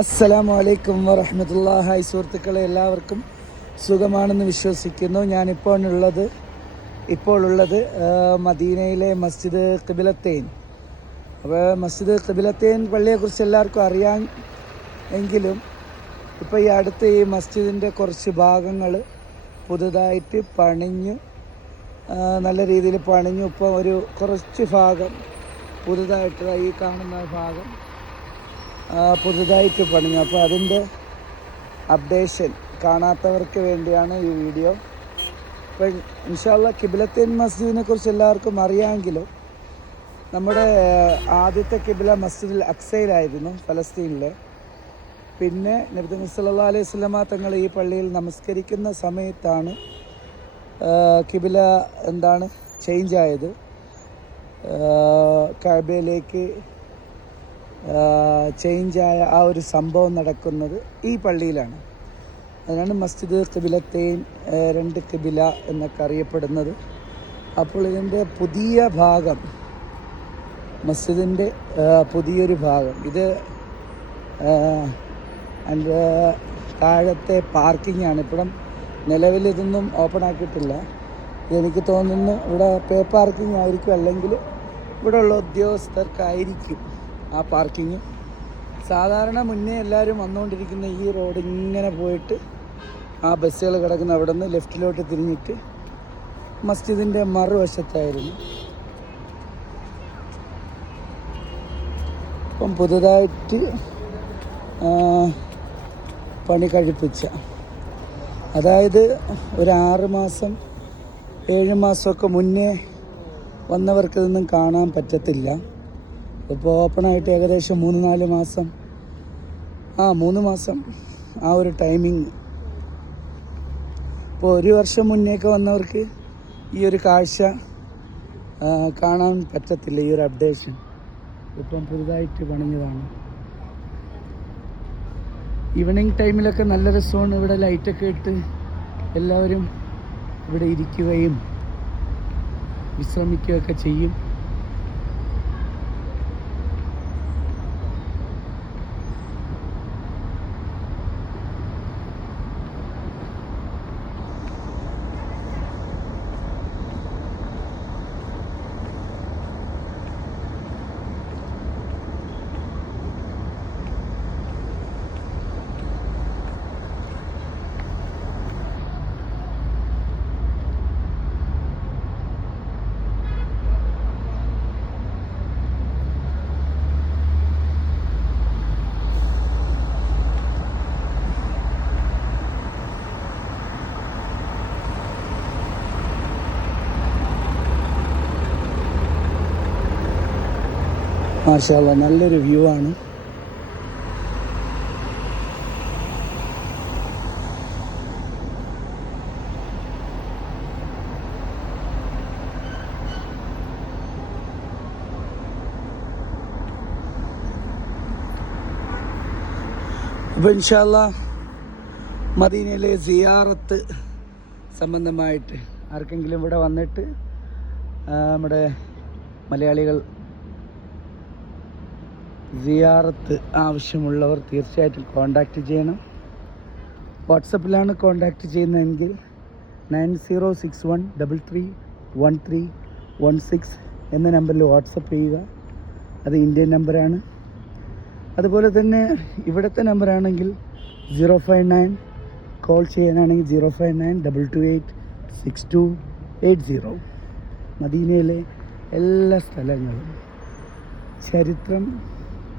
അസ്സലാമു അലൈക്കും വറഹ്മത്തുള്ളാഹി. ഹായ് സുഹൃത്തുക്കളെ, എല്ലാവർക്കും സുഖമാണെന്ന് വിശ്വസിക്കുന്നു. ഇപ്പോൾ ഉള്ളത് മദീനയിലെ മസ്ജിദ് ഖിബലത്തൈൻ. അപ്പോൾ മസ്ജിദ് ഖിബലത്തൈൻ പള്ളിയെക്കുറിച്ച് എല്ലാവർക്കും അറിയാം എങ്കിലും ഇപ്പോൾ ഈ അടുത്ത് ഈ മസ്ജിദിൻ്റെ കുറച്ച് ഭാഗങ്ങൾ പുതുതായിട്ട് പണിഞ്ഞു, നല്ല രീതിയിൽ പണിഞ്ഞു. ഇപ്പോൾ ഒരു കുറച്ച് ഭാഗം പുതുതായിട്ട് ഈ കാണുന്ന ഭാഗം പുതുതായിട്ട് പണിഞ്ഞു. അപ്പോൾ അതിൻ്റെ അപ്ഡേഷൻ കാണാത്തവർക്ക് വേണ്ടിയാണ് ഈ വീഡിയോ. ഇപ്പം ഇൻഷാ അല്ലാഹ് ഖിബലത്തൈൻ മസ്ജിദിനെ കുറിച്ച് എല്ലാവർക്കും അറിയാമെങ്കിലും നമ്മുടെ ആദ്യത്തെ ഖിബല മസ്ജിദുൽ അക്സയിലായിരുന്നു, ഫലസ്തീനിലെ. പിന്നെ നബി സല്ലല്ലാഹു അലൈഹി വസല്ലമ തങ്ങൾ ഈ പള്ളിയിൽ നമസ്കരിക്കുന്ന സമയത്താണ് ഖിബല ചേഞ്ച് ആയത്, കഅബയിലേക്ക് ചേഞ്ചായ ആ ഒരു സംഭവം നടക്കുന്നത് ഈ പള്ളിയിലാണ്. അതിനാണ് മസ്ജിദ് ഖിബലത്തൈൻ, രണ്ട് ഖിബില എന്നൊക്കെ അറിയപ്പെടുന്നത്. അപ്പോൾ ഇതിൻ്റെ പുതിയ ഭാഗം, മസ്ജിദിൻ്റെ പുതിയൊരു ഭാഗം, ഇത് അതിൻ്റെ താഴത്തെ പാർക്കിംഗ് ആണ്. ഇപ്പോഴും നിലവിൽ ഇതൊന്നും ഓപ്പൺ ആക്കിയിട്ടില്ല. എനിക്ക് തോന്നുന്നു ഇവിടെ പേ പാർക്കിംഗ് ആയിരിക്കും, അല്ലെങ്കിൽ ഇവിടെയുള്ള ഉദ്യോഗസ്ഥർക്കായിരിക്കും ആ പാർക്കിങ്. സാധാരണ മുന്നേ എല്ലാവരും വന്നുകൊണ്ടിരിക്കുന്ന ഈ റോഡ് ഇങ്ങനെ പോയിട്ട് ആ ബസ്സുകൾ കിടക്കുന്ന അവിടെ നിന്ന് ലെഫ്റ്റിലോട്ട് തിരിഞ്ഞിട്ട് മസ്ജിദിൻ്റെ മറുവശത്തായിരുന്നു. ഇപ്പം പുതുതായിട്ട് പണി കഴിപ്പിച്ച, അതായത് ഒരു 6 മാസം 7 മാസമൊക്കെ മുന്നേ വന്നവർക്ക് ഇതൊന്നും കാണാൻ പറ്റത്തില്ല. ഇപ്പോൾ ഓപ്പണായിട്ട് ഏകദേശം 3-4 മാസം, 3 മാസം ആ ഒരു ടൈമിങ്. ഇപ്പോൾ 1 വർഷം മുന്നേക്ക് വന്നവർക്ക് ഈ ഒരു കാഴ്ച കാണാൻ പറ്റത്തില്ല. ഈ ഒരു അപ്ഡേഷൻ ഇപ്പം പുതുതായിട്ട് പണിഞ്ഞതാണ്. ഈവനിങ് ടൈമിലൊക്കെ നല്ല രസമാണ്. ഇവിടെ ലൈറ്റൊക്കെ ഇട്ട് എല്ലാവരും ഇവിടെ ഇരിക്കുകയും വിശ്രമിക്കുകയൊക്കെ ചെയ്യും. മാഷാ അല്ലാഹ്, നല്ലൊരു വ്യൂ ആണ്. അപ്പോൾ ഇൻഷാ അല്ലാഹ് മദീനയിലെ സിയാറത്ത് സംബന്ധമായിട്ട് ആർക്കെങ്കിലും ഇവിടെ വന്നിട്ട് നമ്മുടെ മലയാളികൾ സിയാറത്ത് ആവശ്യമുള്ളവർ തീർച്ചയായിട്ടും കോണ്ടാക്റ്റ് ചെയ്യണം. വാട്സപ്പിലാണ് കോണ്ടാക്റ്റ് ചെയ്യുന്നതെങ്കിൽ 9061331316 എന്ന നമ്പറിൽ വാട്സപ്പ് ചെയ്യുക. അത് ഇന്ത്യൻ നമ്പറാണ്. അതുപോലെ തന്നെ ഇവിടുത്തെ നമ്പറാണെങ്കിൽ 059, കോൾ ചെയ്യാനാണെങ്കിൽ 05922862880. മദീനയിലെ എല്ലാ സ്ഥലങ്ങളും, ചരിത്രം,